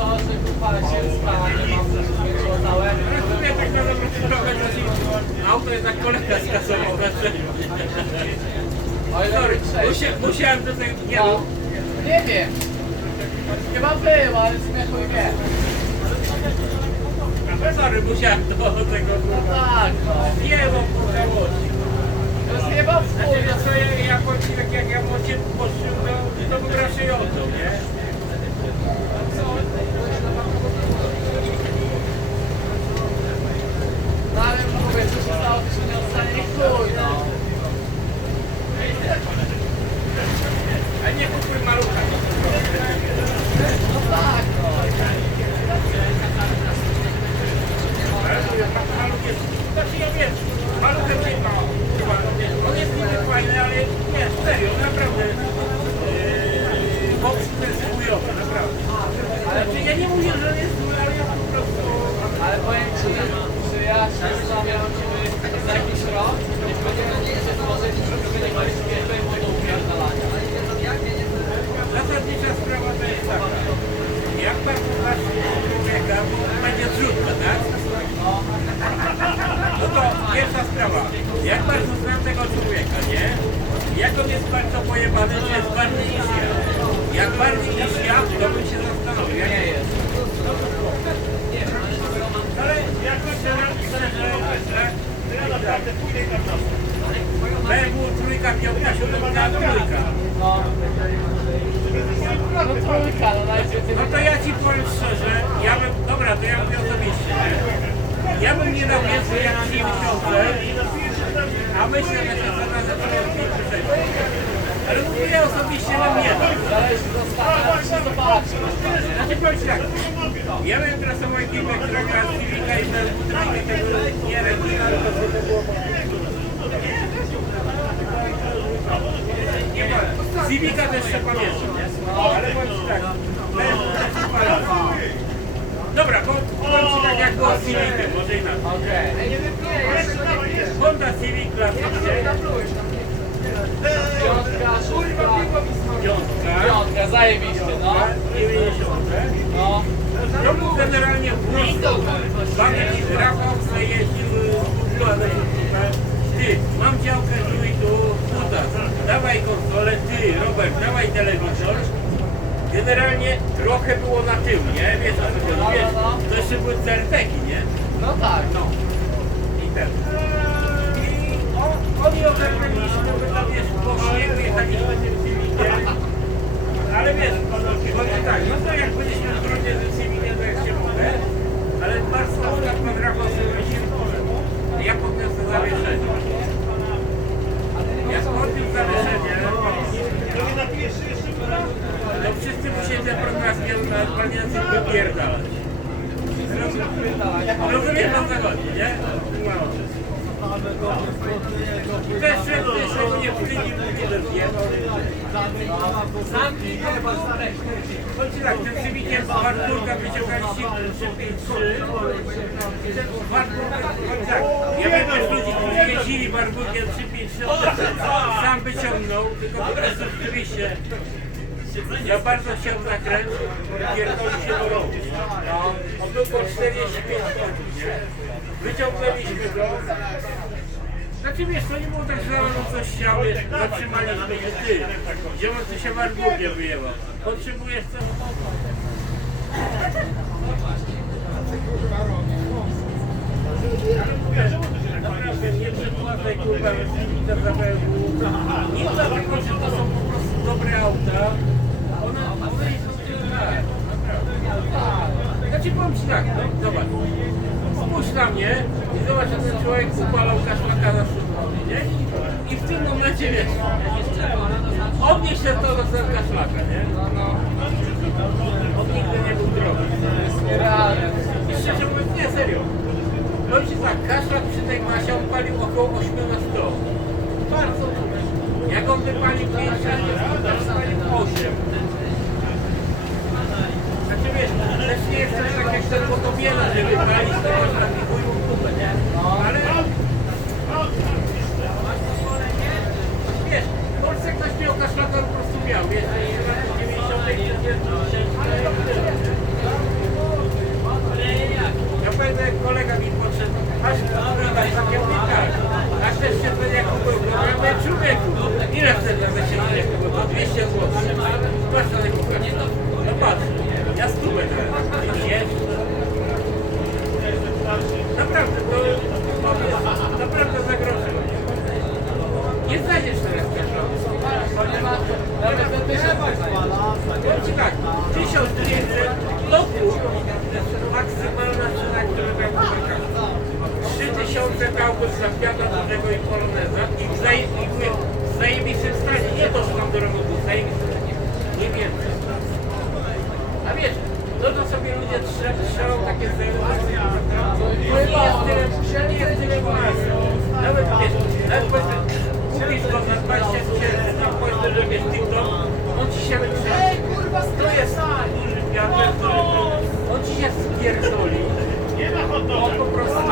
to, że się stała, nie sprawę, to ci auto jednak kolega skasował na O ile Sorry, musia, musiałem do tego, nie No, nie wiem. Chyba był, ale śmiechu nie. sorry, musiałem do tego, No tak, no. nie bo podałości. To jest chyba Znaczy, wspólne. wiesz co, ja, ja powiem ci, jak, jak ja młodzie poszedłem, to, to bym raczej oddał, nie? No ale mówię, co się stało, to się nie odstanie i chuj, no. A nie kupuj malucha. No tak, no. Ale mówię, ma- maluch jest, znaczy ja wiem, maluchem nie ma, chyba, wiesz, on jest niby fajny, ale nie, serio, naprawdę, yy, boks to jest chujowy, naprawdę. Znaczy, ja nie mówię, że on jest zły, ale ja po prostu, Ale powiem ci, że ja się zastanawiam, czy my za jakiś rok nie będziemy mogli się złożyć, żeby nie mieli swojej młodą upierdalania. zasadnicza sprawa to jest taka, jak bardzo znasz człowieka, bo będzie zrzutka, tak? No to pierwsza sprawa, jak bardzo znam tego człowieka, nie? Jak on jest bardzo pojebany, czy jest bardziej niż ja? Jak bardziej niż ja, to bym się zastanowił. Ja nie jest. Ale jak szczerze, szczerze, szczerze, to ja No. No no. No to ja ci powiem szczerze, dobra, to ja mówię nie? Ja bym nie dał więcej jak 3 miesiące, a myślę, że się zarazem przyjął Ale mówię, osobiście bym nie dał. Zależy. Znaczy tak, ja miałem teraz samą ekipę, która grała z Civica i bez butelki tego nie reklina, to to było Nie ma. Civica też jeszcze pamiętam, nie? Ale powiem tak. Dobra, powiem ci tak jak było z Civicem, może inaczej. Honda Civic Piątka, szóstka. piątka, zajebiście, no. 90. No. To był generalnie. Pamięć Rafał sobie jeździł z układem. Ty, mam działkę tu i tu, kutas, dawaj konsolę, ty, Robert, dawaj telewizor. Generalnie trochę było na tył, nie? Wiesz o co chodzi, wiesz? To jeszcze były CRT-ki, nie? No tak, no. I ten. I o- oni ogarnęliśmy, my tam wiesz, po śniegu jechaliśmy tym Civiciem. Ale wiesz, powiem tak, no to jak byliśmy w gronie z Civiciem, to jak się mogę, ale bardzo na kwadrako sobie się ja podniosę zawieszenie. Jak podniósł zawieszenie, to wszyscy musieli ten program zwalniających wypierdalać. Rozumiem o co chodzi, nie? Też jeszcze nie wstydził, nie rozjebał. Zamknij chyba Chodź tak, ten cywikiem z Wartburga wyciągaliście 353. I ten Wartburg, chodź tak, ja wiem też ludzi, którzy jeździli Wartburgiem 353, sam wyciągnął, tylko po prostu rzeczywiście ja bardzo chciał zakręt, pierdolił się do rogu. No, on był po 45 koni, nie? Wyciągnęliśmy go. Znaczy wiesz, to nie było tak, że on coś chciał, zatrzymaliśmy się, ty, ziomalcy się Wartburgiem wyjęło. Potrzebujesz coś? Naprawdę nie przedłużaj kurwa, to zapełnił. Nie dlatego, że to są po prostu dobre auta. One, one są tak, naprawdę. Znaczy powiem Ci tak, no, zobacz. Spójrz na mnie i zobacz, jak ten człowiek upalał kaszmaka na szybkowie, nie? I w tym momencie wiesz, odnieś się to do tego kaszmaka, nie? On nigdy nie był drogi. I szczerze mówiąc, nie, serio. Powiem Ci tak, kaszlak przy tej masie on około 8 na 100. Bardzo dużo. Jak on wypalił 5, 6, to spalił 8. Znaczy wiesz, też nie jest coś tak jak ten motobiela, że wypalić to można i chuj mu w dupę, tysiące kałbus dla Fiata Dużego i Poloneza i w, zaje, i w, w stanie. Nie to, że tam do roboty, w zajebistym stanie. Nie wiem. A wiesz, to, że sobie ludzie strzelą takie zajebiste, to nie jest tyle, nie jest tyle masy. Nawet wiesz, nawet powiedzmy, kupisz go za 20 tysięcy, tam powiedzmy, że wiesz, TikTok, on ci się wyprzeczy. To jest duży Fiat, on ci się spierdoli. On po prostu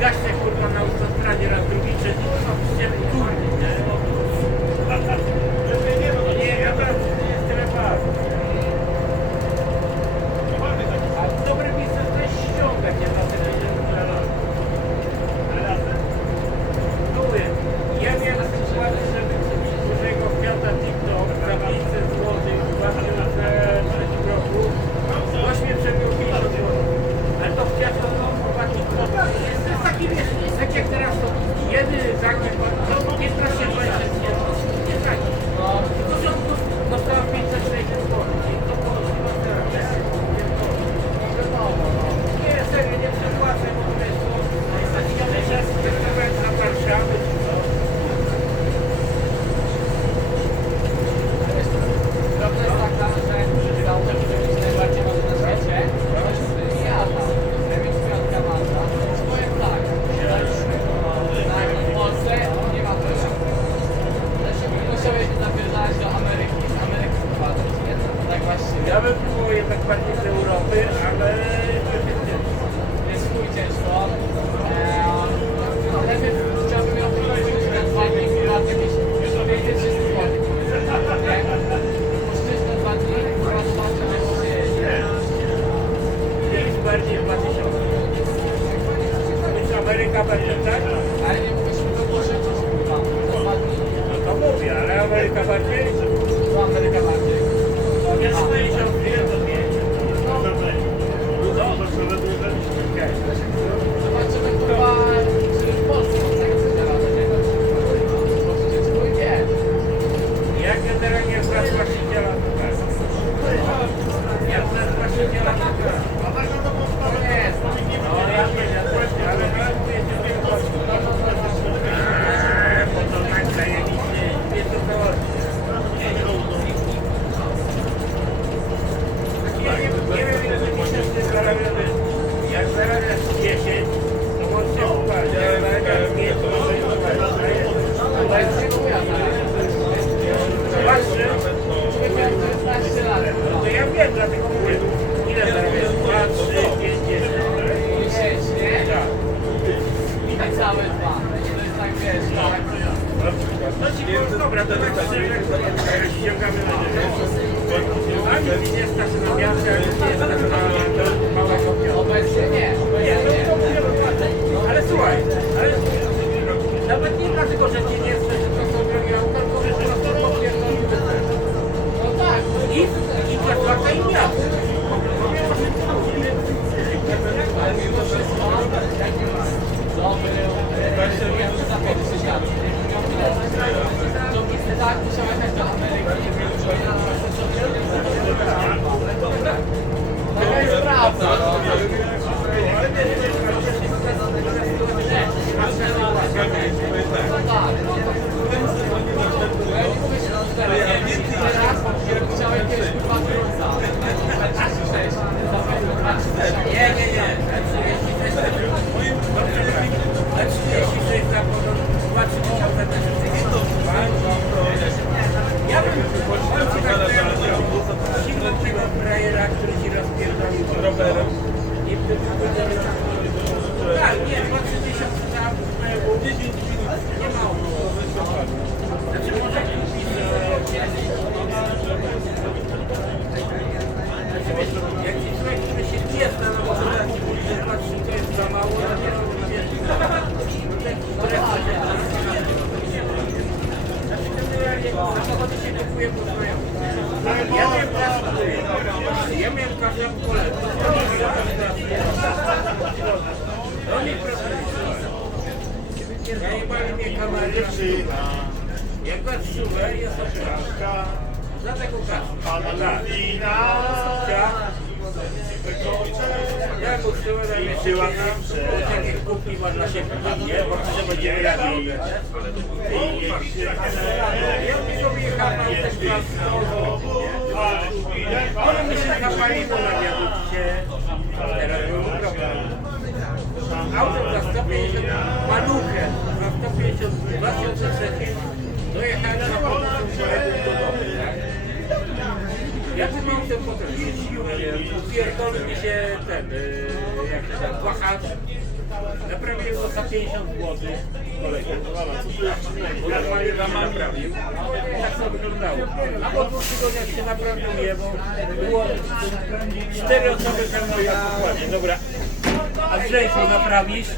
gaśnie kurwa na autostradzie raz drugi, trzeci, kurwa. tak najbardziej z Europy, ale jest chuj ciężko. E, ale chciałbym ją prosić na dwa dni, chyba jakieś już dowiedzieć się z tym chodzi. Puszczyć na dwa dni. E, jest bardziej w 2000. Być Ameryka będzie tak? Ale nie musimy to pożyczyć chyba. No to mówię, ale Ameryka bardziej? No Ameryka bardziej. Jest 60 Tak, musiałem jechać do Ameryki. To jest prawda. No. Zajebali mnie kamery, jak patrzyłem, jest oczka. Dlatego kasę. Pana wina. Ja, ja mu stówę dam jeszcze pieniądze, tak jak kupi ma dla siebie, nie? Bo to będziemy lepiej. Ja tylko wyjechałem też nie? Ale my się zapalimy na wiaducie. Teraz był problem. Auto za 150, maluchę, za 150, 2003 dojechałem na kolegów do tak? Ja tym autem potem jeździłem, upierdolił mi się ten, y, jak to tam, wahacz. Naprawiłem go za 50 zł. Kolegów. Normalnie tam naprawił. Tak to wyglądało. A po dwóch tygodniach się naprawił bo było cztery osoby mną jak pokładzie. Dobra. A Grzesiu naprawisz?